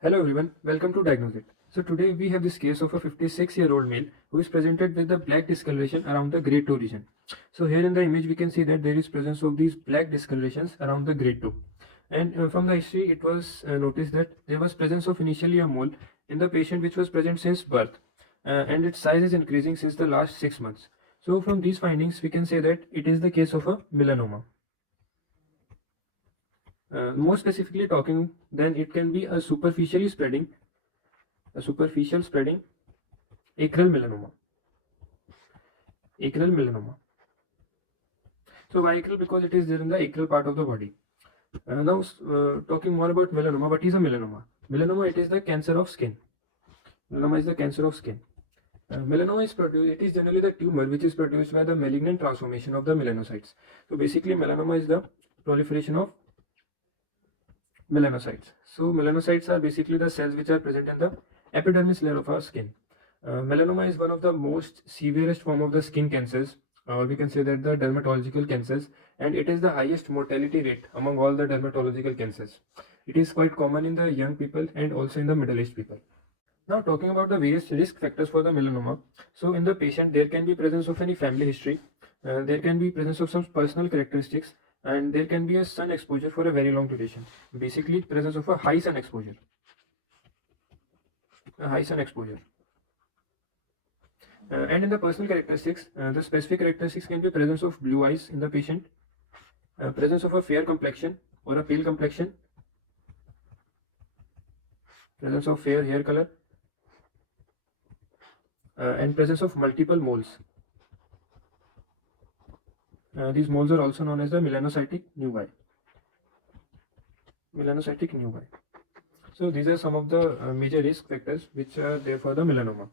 Hello everyone, welcome to Diagnosis. So today we have this case of a 56-year-old male who is presented with the black discoloration around the grade 2 region. So here in the image we can see that there is presence of these black discolorations around the grade 2. And from the history it was noticed that there was presence of initially a mole in the patient which was present since birth and its size is increasing since the last 6 months. So from these findings we can say that it is the case of a melanoma. More specifically talking, then it can be a superficial spreading acral melanoma. Acral melanoma. So why acral? Because it is there in the acral part of the body. Now talking more about melanoma. What is a melanoma? Melanoma, it is the cancer of skin. Melanoma is the cancer of skin. Melanoma is produced. It is generally the tumor which is produced by the malignant transformation of the melanocytes. So basically, melanoma is the proliferation of melanocytes. So melanocytes are basically the cells which are present in the epidermis layer of our skin. Melanoma is one of the most severest form of the skin cancers, or we can say that the dermatological cancers, and it is the highest mortality rate among all the dermatological cancers. It is quite common in the young people and also in the middle-aged people. Now talking about the various risk factors for the melanoma. So in the patient there can be presence of any family history, there can be presence of some personal characteristics, and there can be a sun exposure for a very long duration. Basically presence of a high sun exposure. A high sun exposure. And in the personal characteristics, the specific characteristics can be presence of blue eyes in the patient, presence of a fair complexion or a pale complexion, presence of fair hair color, and presence of multiple moles. These moles are also known as the melanocytic nevi. Melanocytic nevi. So these are some of the major risk factors which are there for the melanoma.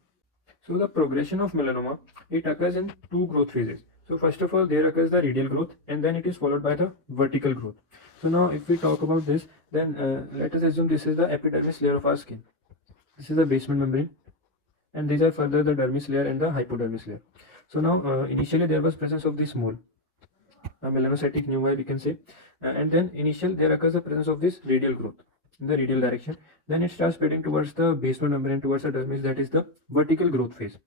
So the progression of melanoma, it occurs in two growth phases. So first of all, there occurs the radial growth, and then it is followed by the vertical growth. So now if we talk about this, then let us assume this is the epidermis layer of our skin. This is the basement membrane, and these are further the dermis layer and the hypodermis layer. So now initially there was presence of this mole, a melanocytic nevi we can say, and then there occurs the presence of this radial growth in the radial direction. Then it starts spreading towards the basement membrane, towards the dermis, that is the vertical growth phase.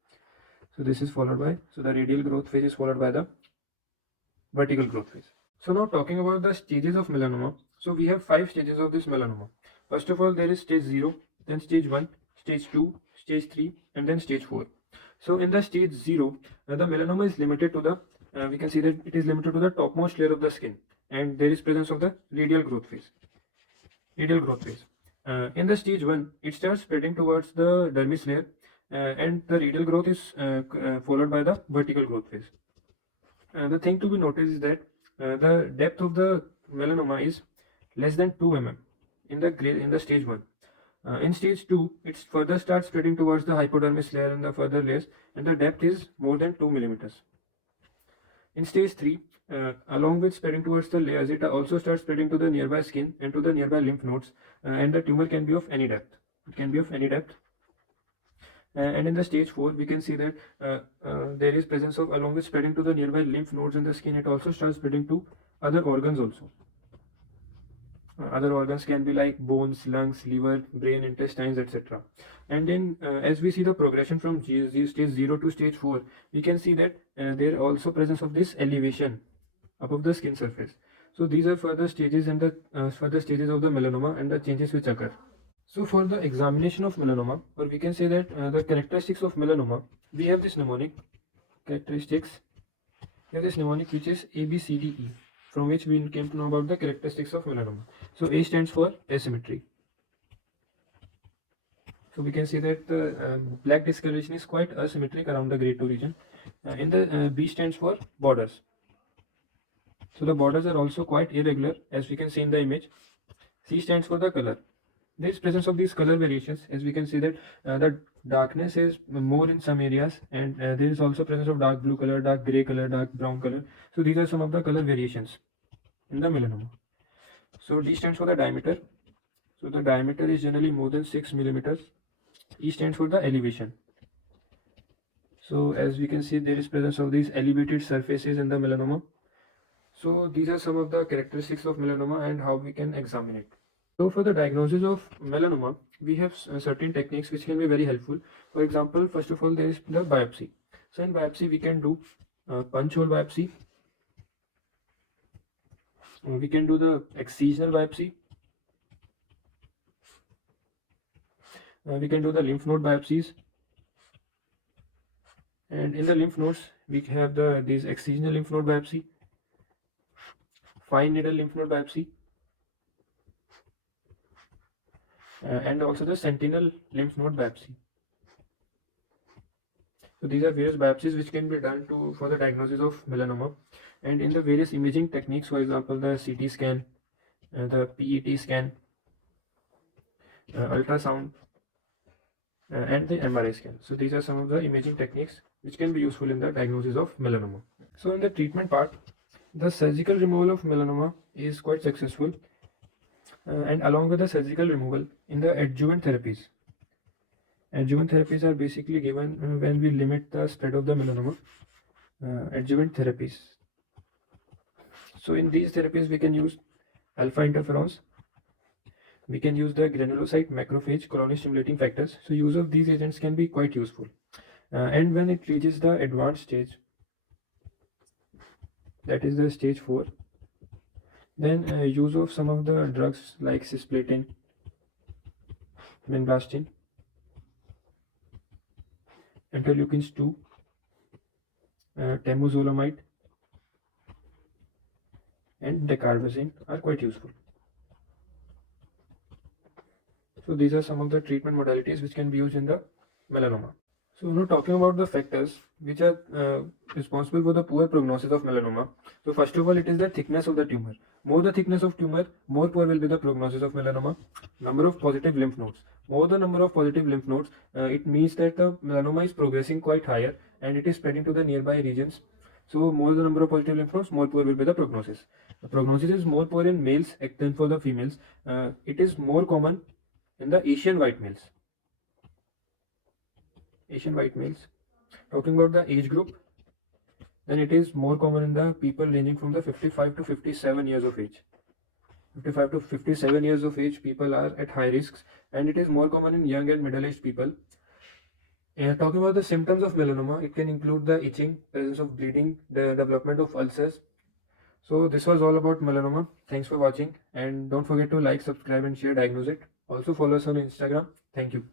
So this is followed by, so the radial growth phase is followed by the vertical growth phase. So now talking about the stages of melanoma. So we have 5 stages of this melanoma. First of all, there is stage 0, then stage 1, stage 2, stage 3, and then stage 4. So in the stage 0, the melanoma is limited to the, we can see that it is limited to the topmost layer of the skin, and there is presence of the radial growth phase. Radial growth phase. In the stage 1, it starts spreading towards the dermis layer, and the radial growth is followed by the vertical growth phase. The thing to be noticed is that the depth of the melanoma is less than 2 mm in the stage 1. In stage 2, it further starts spreading towards the hypodermis layer and the further layers, and the depth is more than 2 millimeters. In stage 3, along with spreading towards the layers, it also starts spreading to the nearby skin and to the nearby lymph nodes, and the tumor can be of any depth. It can be of any depth. And in the stage 4, we can see that there is presence of, along with spreading to the nearby lymph nodes in the skin, it also starts spreading to other organs also. Other organs can be like bones, lungs, liver, brain, intestines, etc. And then as we see the progression from stage 0 to stage 4, we can see that there also presence of this elevation above the skin surface. So these are further stages and the further stages of the melanoma and the changes which occur. So for the examination of melanoma, or we can say that the characteristics of melanoma, we have this mnemonic characteristics. We have this mnemonic which is ABCDE, from which we came to know about the characteristics of melanoma. So A stands for asymmetry. So we can say that the black discoloration is quite asymmetric around the grade 2 region. In the B stands for borders. So the borders are also quite irregular, as we can see in the image. C stands for the color. There is presence of these color variations, as we can see that the darkness is more in some areas, and there is also presence of dark blue color, dark gray color, dark brown color. So these are some of the color variations in the melanoma. So D stands for the diameter. So the diameter is generally more than 6 millimeters. E stands for the elevation. So as we can see, there is presence of these elevated surfaces in the melanoma. So these are some of the characteristics of melanoma and how we can examine it. So for the diagnosis of melanoma, we have certain techniques which can be very helpful. For example, first of all, there is the biopsy. So in biopsy, we can do punch hole biopsy. We can do the excisional biopsy. We can do the lymph node biopsies. And in the lymph nodes, we have these excisional lymph node biopsy, fine needle lymph node biopsy, and also the sentinel lymph node biopsy. So these are various biopsies which can be done for the diagnosis of melanoma. And in the various imaging techniques, for example, the CT scan, the PET scan, ultrasound, and the MRI scan. So these are some of the imaging techniques which can be useful in the diagnosis of melanoma. So in the treatment part, the surgical removal of melanoma is quite successful, and along with the surgical removal, in the adjuvant therapies. Adjuvant therapies are basically given when we limit the spread of the melanoma. Adjuvant therapies. So in these therapies, we can use alpha interferons. We can use the granulocyte macrophage colony stimulating factors. So use of these agents can be quite useful. And when it reaches the advanced stage, that is the stage 4, then use of some of the drugs like cisplatin, vinblastine, interleukins 2, temozolomide, and dacarbazine are quite useful. So these are some of the treatment modalities which can be used in the melanoma. So now talking about the factors which are responsible for the poor prognosis of melanoma. So first of all, it is the thickness of the tumor. More the thickness of tumor, more poor will be the prognosis of melanoma. Number of positive lymph nodes. More the number of positive lymph nodes, it means that the melanoma is progressing quite higher and it is spreading to the nearby regions. So more the number of positive lymph nodes, more poor will be the prognosis. The prognosis is more poor in males than for the females. It is more common in the Asian white males. Talking about the age group, then it is more common in the people ranging from the 55 to 57 years of age. 55 to 57 years of age people are at high risks, and it is more common in young and middle-aged people. Talking about the symptoms of melanoma, it can include the itching, presence of bleeding, the development of ulcers. So this was all about melanoma. Thanks for watching, and don't forget to like, subscribe, and share Diagnose It. Also follow us on Instagram. Thank you.